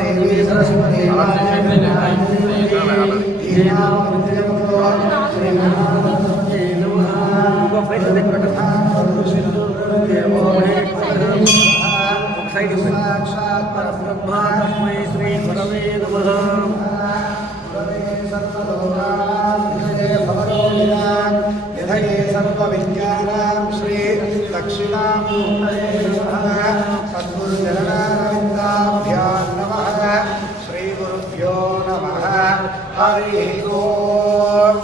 देवी सरस्वती साक्षात् परब्रह्मा तस्मै श्री गुरवे नमः। यधये सर्वविद्यानां श्री दक्षिणामूर्तये नमः। सद्गुरुचरणारविन्दाभ्यां नमः। श्रीगुरुभ्यो नमः। हरिः ओम्।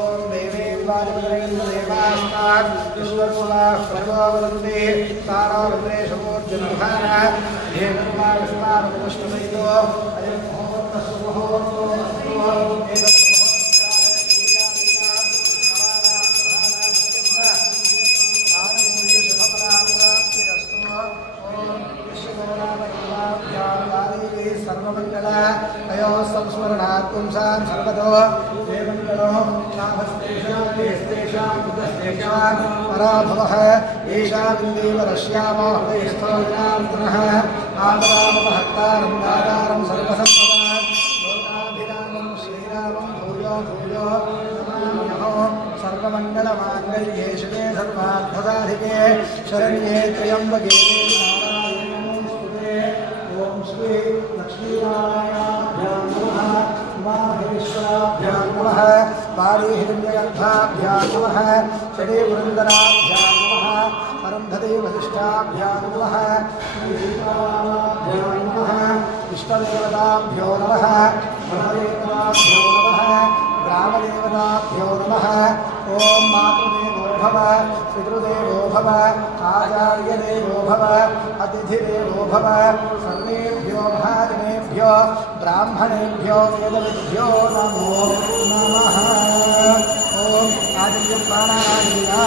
ॐ देवेन्द्रादिदेवास्तात् ईश्वरकुलाः सर्ववदन्ति तारा रुद्रेशमूर्तिर्महान धेनुर्माविष्मारमुष्टसहितो संस्मरणात् पुंसां सर्वतो देवमङ्गलो नाभस्तेषां पराभवः येषामिन्देवरश्यामो हृदयस्थोजनार्दनः आदरामपहर्तारं दातारं सर्वसम्पदां लोकाभिरामं श्रीरामं भूयो भूयो नमाम्यहो। सर्वमङ्गलमाङ्गल्ये शिवे सर्वार्थसाधिके शरण्ये त्र्यम्बके ओम श्री लक्ष्मीनारायणाभ्यां नमः। उमामहेश्वराभ्यां नमः। पारिहिरण्यगर्भाभ्यां नमः। षडेपुरन्दराभ्यां नमः। परमधदे वसिष्ठाभ्यां नमः। श्रीसीतारामाभ्यां नमः। इष्टदेवताभ्यो नमः। ब्रह्मदेवताभ्यो नमः। ग्रामदेवताभ्यो नमः। ओम मातृदेवो भव पितृदेवो भव आचार्यदेवो भव अतिथिदेवो भव सर्वेभ्यो महाजनेभ्यो ब्राह्मणेभ्यो वेदविद्भ्यो नमो नमः। ओम आदित्यप्राणानादिना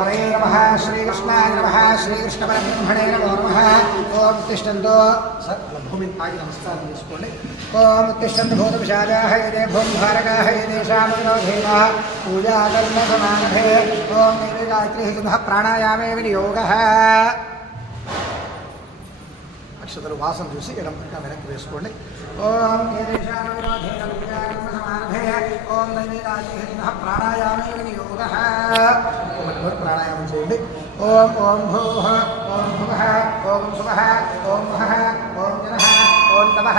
हरे नमः। श्रीकृष्णाय नमः। श्रीकृष्णपरब्रह्मणे नमो नमः। ओम तिष्ठन्तु भूमि आगे नमस्कारं చేసుకోండి। ओम तिष्ठन्तु भूतपिशाचाः ये भूमभारकाः येषां विरोधेन पूजा कर्म समारभे। ओम देवी गायत्री हितः प्राणायामे विनियोगः। అక్షతలు వాసన చూసి ఎడమగా వెనక్కి వేసుకోండి। ఓం ఏషాం విరోధేన పూజా కర్మ సమారభే। ఓం దైవీ గాయत्री हितः ప్రాణాయామే వినియోగः। ప్రాణాయామం చేయండి। ఓం ఓం భూః ఓం భువః ఓం శుభః ఓం మహః ఓం జనః ఓం తపః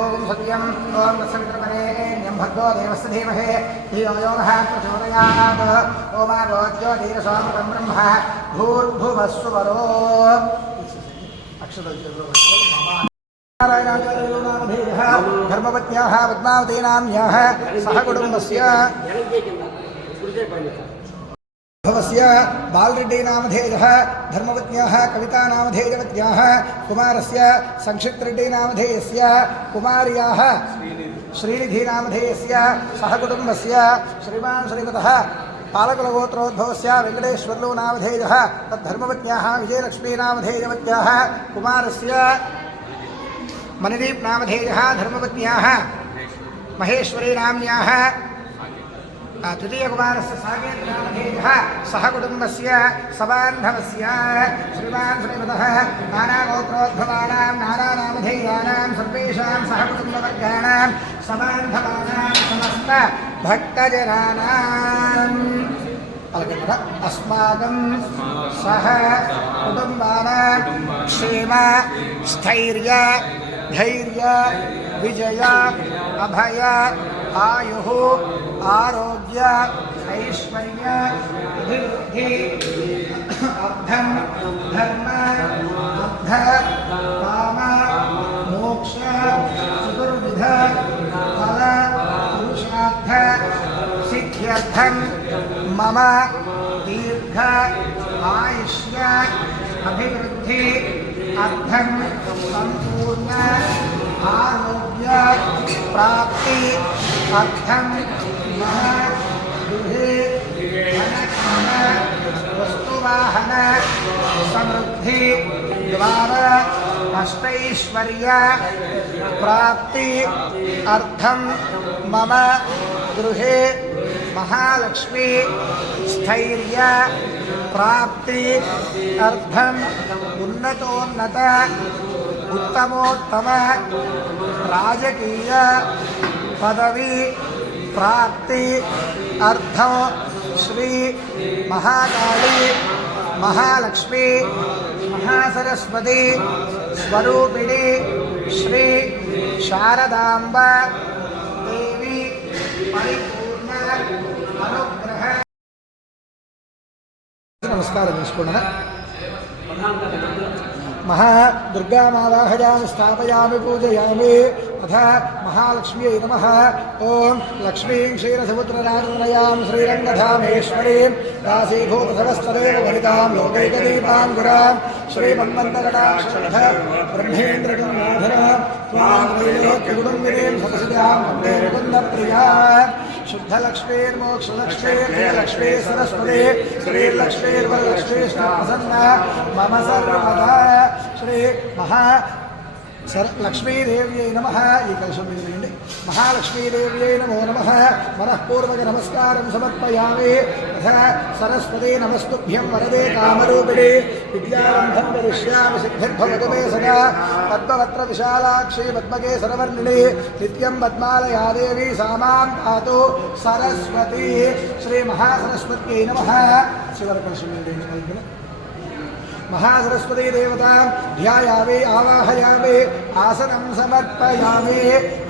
ఓం సత్యం ఓం తత్సవితుర్వరేణ్యం భర్గో దేవस्य धीमहि धियो यो नः प्रचोदयात्। ओमागोज्यो धीरसोमकं ब्रह्म भूर्भुवः स्वरो। धर्मपत्न्याः पद्मावतीनाम्याः सह कुटुम्बस्य भवस्य बालरेड्डीनामधेयः धर्मपत्न्याः कवितानामधेयवत्याः कुमारस्य संक्षिप्तरेड्डीनामधेयस्य कुमार्याः श्रीनिधिनामधेयस्य सह कुटुम्बस्य श्रीमान् श्रीमतः पालकुलगोत्रोद्भवस्य वेङ्कटेश्वर्लु नामधेयः तद्धर्मपत्न्याः विजयलक्ष्मीनामधेयवत्याः कुमारस्य मणिदीप नामधेयः धर्मपत्न्याः महेश्वरीनाम्याः तृतीयकुमारस्य साकेतनामधेयः सह कुटुम्बस्य सबान्धवस्य श्रीमान् श्रीमतः नानागोत्रोद्भवानां नानानामधेयानां सर्वेषां सह कुटुम्बवर्गाणां सबान्धवानां समस्त भक्तजनानाम् अस्माकं सह कुटुम्बानां क्षेम स्थैर्य धैर्य विजय अभय आयुः आरोग्य ऐश्वर्य अभिवृद्धि अर्थं धर्म अर्थ काम मोक्ष चतुर्विध फल पुरुषार्थ सिद्ध्यर्थं मम दीर्घ आयुष्य अभिवृद्धि अर्थं संपूर्ण आरोग्य प्राप्ति अर्थं मम गृहे धनकर्म वस्तुवाहन समृद्धि द्वारा अष्टैश्वर्य प्राप्ति अर्थं मम गृहे महालक्ष्मी स्थैर्य प्राप्ति अर्थं उन्नतोन्नत उत्तमोत्तम राजकीय पदवी प्राप्ति अर्थं श्री महाकाली महालक्ष्मी महासरस्वती स्वरूपिणी श्री शारदांब देवी परिपूर्ण अनुग्रह नमस्कार महादुर्गामावाहयामि स्थापयामि पूजयामि अथ महालक्ष्म्यै नमः ओं लक्ष्मीं क्षीरसमुद्रराजतनयां श्रीरङ्गधामेश्वरीं दासीभूतसवस्तदेव वनितां लोकैकदीपाङ्कुरां श्रीमन्मन्दकटाक्षरथ ब्रह्मेन्द्रगङ्गाधरां त्वां त्रैलोक्यकुटुम्बिनीं सदसिजां वन्दे मुकुन्दप्रिया शुद्धलक्ष्मीर्मोक्षलक्ष्मी सरस्वती श्रीलक्ष्मीर्वरलक्ष्मीष्टप्रसन्ना मम सर्वदा श्री महा लक्ष्मीदेव्यै नमः ఈ కలశం మీద వేయండి महालक्ष्मीदेव्यै नमो नमः मनःपूर्वक नमस्कारं समर्पयामि तथा सरस्वती नमस्तुभ्यं वरदे कामरूपिणे विद्यारम्भं करिष्यामि सिद्धिर्भवतु मे सदा पद्मवक्त्र विशालाक्षी पद्मकेसरवर्णिनी नित्यं पद्मालया देवी सा मां पातु सरस्वती श्री महासरस्वत्यै नमः शिवकलशं महासरस्वती देवता ध्यायामि आवाहयामि आसनं समर्पयामि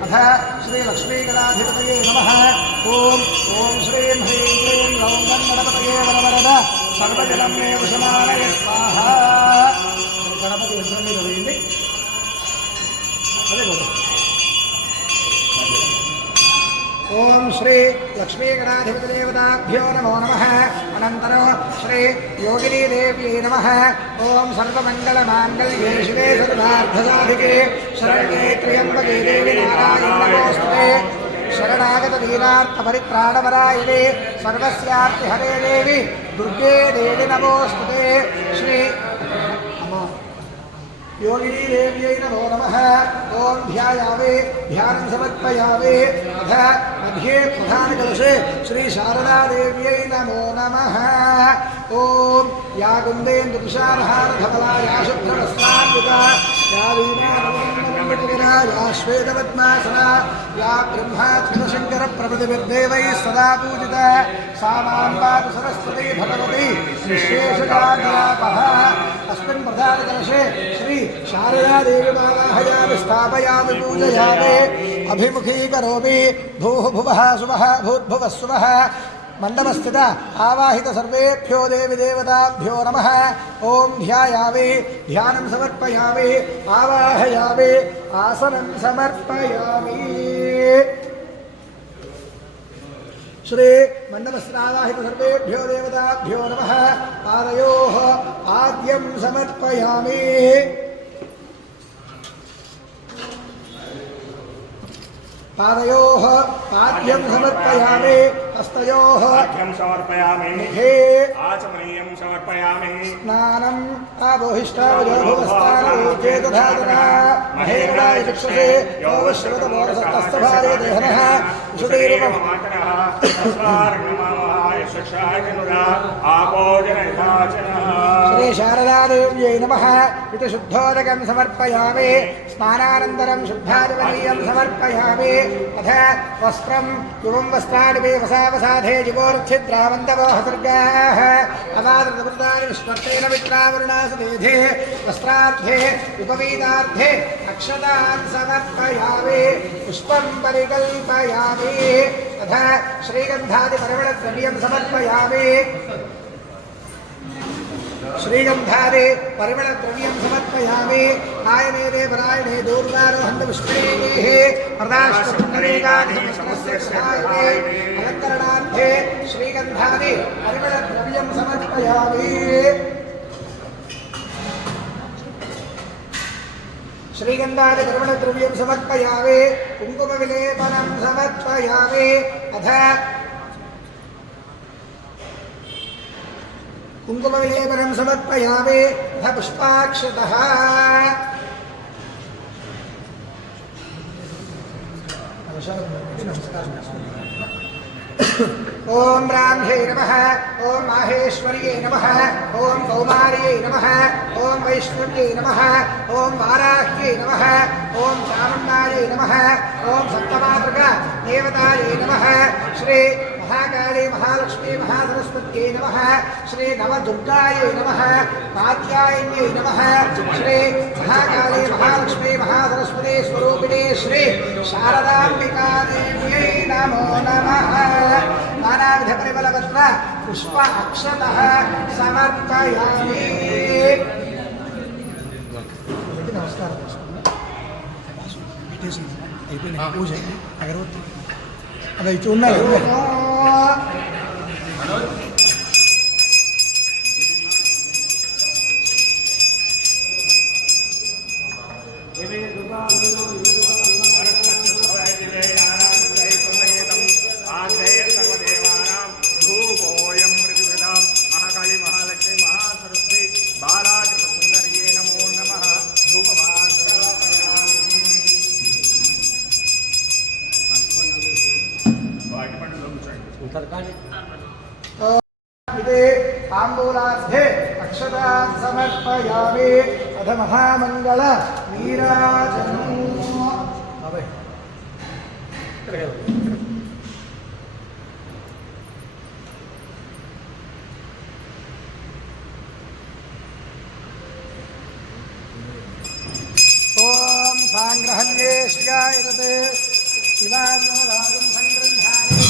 अथ श्री लक्ष्मीगणाधिपतये नमः ओं श्रीं ह्रीं क्लीं गौं गणपतये वरवरद सर्वजलं मे वशमानय स्वाहा गणपति यंत्रं మీద వేయండి అదే పోతే ओं श्री लक्ष्मीगणाधिपतिदेवताभ्यो नमो नमः अनन्तरं श्री योगिनीदेव्यै नमः ओं सर्वमङ्गलमाङ्गल्ये शिवे सर्वार्थसाधिके शरण्ये त्र्यम्बके देवी नारायणी नमोऽस्तुते शरणागतदीनार्थपरित्राणपरायणे सर्वस्यार्तिहरे देवी दुर्गे देवी नमोऽस्तुते श्री योगिनी देव्यै नमो नमः ओं ध्यायामि ध्यानं समर्पयामि अथ मध्ये प्रधानकलशे श्री शारदा देव्यै नमो नमः ओं या कुन्देन्दुतुषारहारधवला या शुभ्रवस्त्रान्विता या वीणानवरन्नमण्डितगिरा या श्वेतपद्मासना या ब्रह्माच्युतशङ्करप्रभृतिभिर्देवैः सदा पूजिता सा मां पातु सरस्वती भगवती निःशेषकार्यापः अस्मिन् प्रधानकलशे श्री शारदा देवी मावाहयामि स्थापयामि पूजयामि अभिमुखीकरोमि भूः भुवः सुवः भूर्भुवः सुवः मंडपस्थित आवाहित सर्वेभ्यो देवी देवताभ्यो नमः ओं ध्यायामि ध्यानं समर्पयामि आवाहयामि आसनं समर्पयामि श्री मंडपस्थितावाहित सर्वेभ्यो देवताभ्यो नमः पादयोः आद्यं समर्पयामि पादयोः पाद्यं समर्पयामि हस्तयोः पाद्यं समर्पयामि मुखे आचमनीयं समर्पयामि स्नानं आबोहिष्टावयोभुवस्तानोचेतधातुना महेरणाय चक्षुषे यो वश्रवतमोरसस्तस्थभारे देहनः विशुद्धैरवम् तस्मार्णमाय चक्षायनुरा आपोजनयथाचनः श्री शारदादेव्यै नमः इति शुद्धोदकं समर्पयामि स्नानानन्तरं शुद्धादिवलीयं समर्पयामि अथ वस्त्रं युवं वस्त्राणि मे वसावसाधे जिगोर्च्छिद्रावन्तवोहसर्गाः अवादृतवृतानि विस्मर्तेन वित्रावरुणासदेधे वस्त्रार्थे उपवीतार्थे अक्षतान् समर्पयामि पुष्पं परिकल्पयामि अथ श्रीगन्धादिपरिमलद्रव्यं समर्पयामि श्रीगन्धादि परिमलद्रव्यं समर्पयामि आयनेदे परायणे दूर्वारोहन्तपुष्पैः प्रदाष्टपुण्डरीकादिसहस्रस्य अलङ्करणार्थे श्रीगन्धादि परिमलद्रव्यं समर्पयामि श्रीगन्धादि परिमलद्रव्यं समर्पयामि कुङ्कुमविलेपनं समर्पयामि अथ कुङ्कुमविलेपनं समर्पयामि अथ पुष्पाक्षतः ओम ब्राह्म्यै नमः ओम माहेश्वर्यै नमः ओम कौमार्यै नमः ओम वैष्णव्यै नमः ओम वाराह्यै नमः ओम चामुण्डायै नमः ओम सप्तमातृका देवतायै नमः श्री महाकाली महालक्ष्मी महासरस्वत्यै नमः श्री नवदुर्गायै नमः कात्यायन्यै नमः श्री महाकाली महालक्ष्मी महासरस्वती स्वरूपिणे श्री शारदाम्बिका देव्यै नमो नमः नानाविध परिमलवस्त्र पुष्प अक्षतः समर्पयामि नमस्कार पूज अगरबत्ती अब चूर्ण तांबूलार्थे अक्षतान् समर्पयामि अथ महामंगल नीराजनम् ओम सांग्रहण्येश्याय तते शिवान्यरागं संग्रन्धानि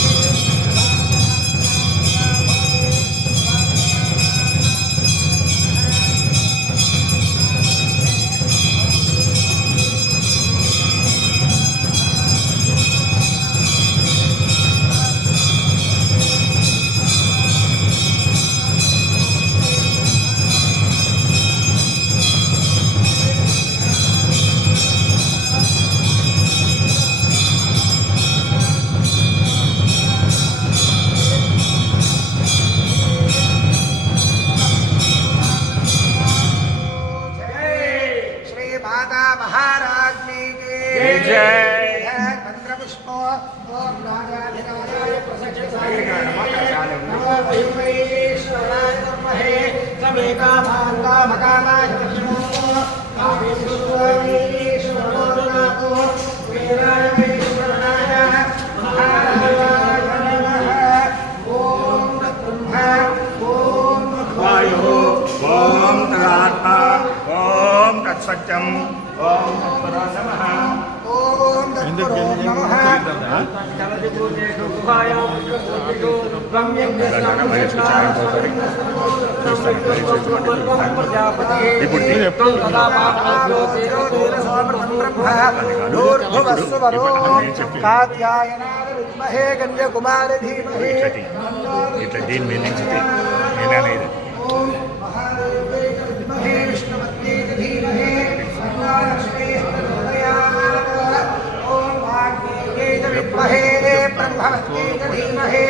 सत्यम ओम तत्परा नमः ओम तत्परो नमः कात्यायनाय विद्महे कन्याकुमारी धीमहि इट्ला दीन मीनिंग ఇది నేనే ओम महादेवे विद्महे विष्णुपत्नी धीमहि ओम वाग्देवे विद्महे ब्रह्मवत्यै धीमहि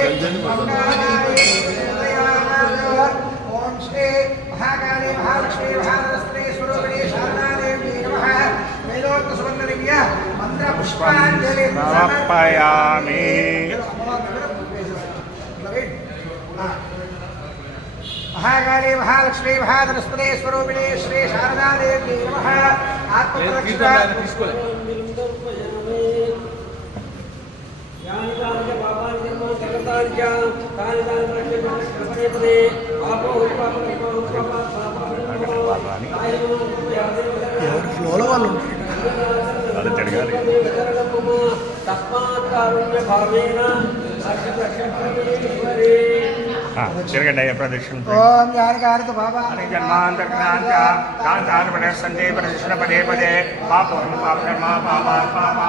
ओम श्री महाकाली महालक्ष्मी महासरस्वती स्वरूपिणी शारदादेव्यै नमः वेदोक्त सुवर्णदिव्य मंत्र पुष्पांजलि समर्पयामि महाकाली महालक्ष्मी महाधनस्पति स्वरूपिणी श्री शारदा देवी नमः आत्मप्रदक्षिणा ఎవరి ఫ్లోలో వాళ్ళు అది జరగాలి. తిరగండి అయ్యా ప్రదక్షిణ. ఓం యానికారిత బాబా సందే ప్రదక్షిణ పదే పదే పాపం పాపమా పాపా పాపా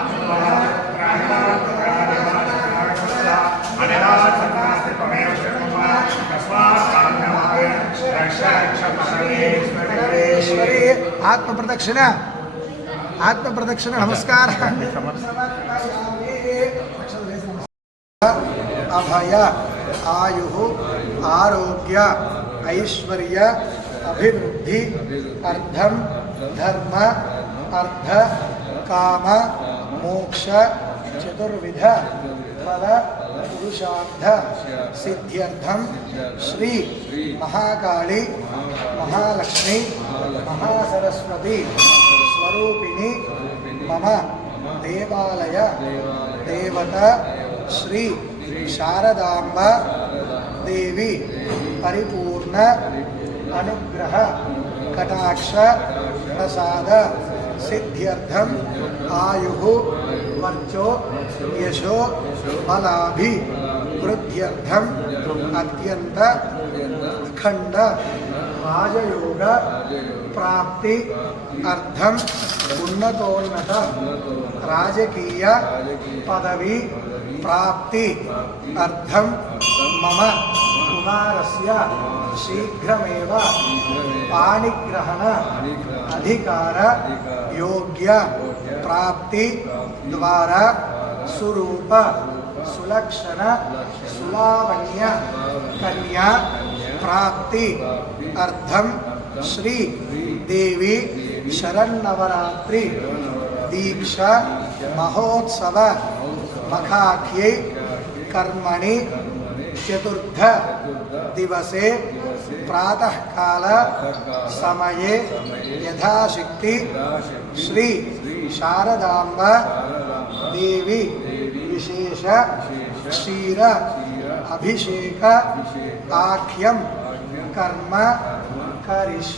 ఆత్మ ప్రదక్షిణ నమస్కార అభయ ఆయు ఆరోగ్య ఐశ్వర్య అభివృద్ధి అర్థం ధర్మ అర్థ కామ మోక్ష చతుర్విధ ఫల పురుషార్థ సిద్ధ్యర్థం శ్రీ మహాకాళి మహాలక్ష్మి మహాసరస్వతి స్వరూపిణి మమ దేవాలయ దేవత శ్రీ శారదాంబ దేవి పరిపూర్ణ అనుగ్రహ కటాక్ష ప్రసాద సిద్ధ్యర్థం ఆయు వర్చో యశో బలాభి వృద్ధ్యర్థం అత్యంత అఖండ రాజయోగ ప్రాప్తి అర్థం ఉన్నతోన్నత రాజకీయ పదవి ప్రాప్తి అర్థం మమ కుమారస్య శీఘ్రమేవ పాణిగ్రహణ అధికార యోగ్య ప్రాప్తి ద్వారా సురూప సులక్షణ సులావణ్య కన్యా ప్రాప్తి అర్థం శ్రీ దేవి శరన్నవరాత్రి దీక్ష మహోత్సవ మఖాఖ్యై కర్మణి చతుర్థ దివసే ప్రాతఃకాల సమయే యథాశక్తి శ్రీ శారదాంబ దేవి విశేష క్షీర అభిషేక ఆఖ్యం కర్మ కరిష్యే.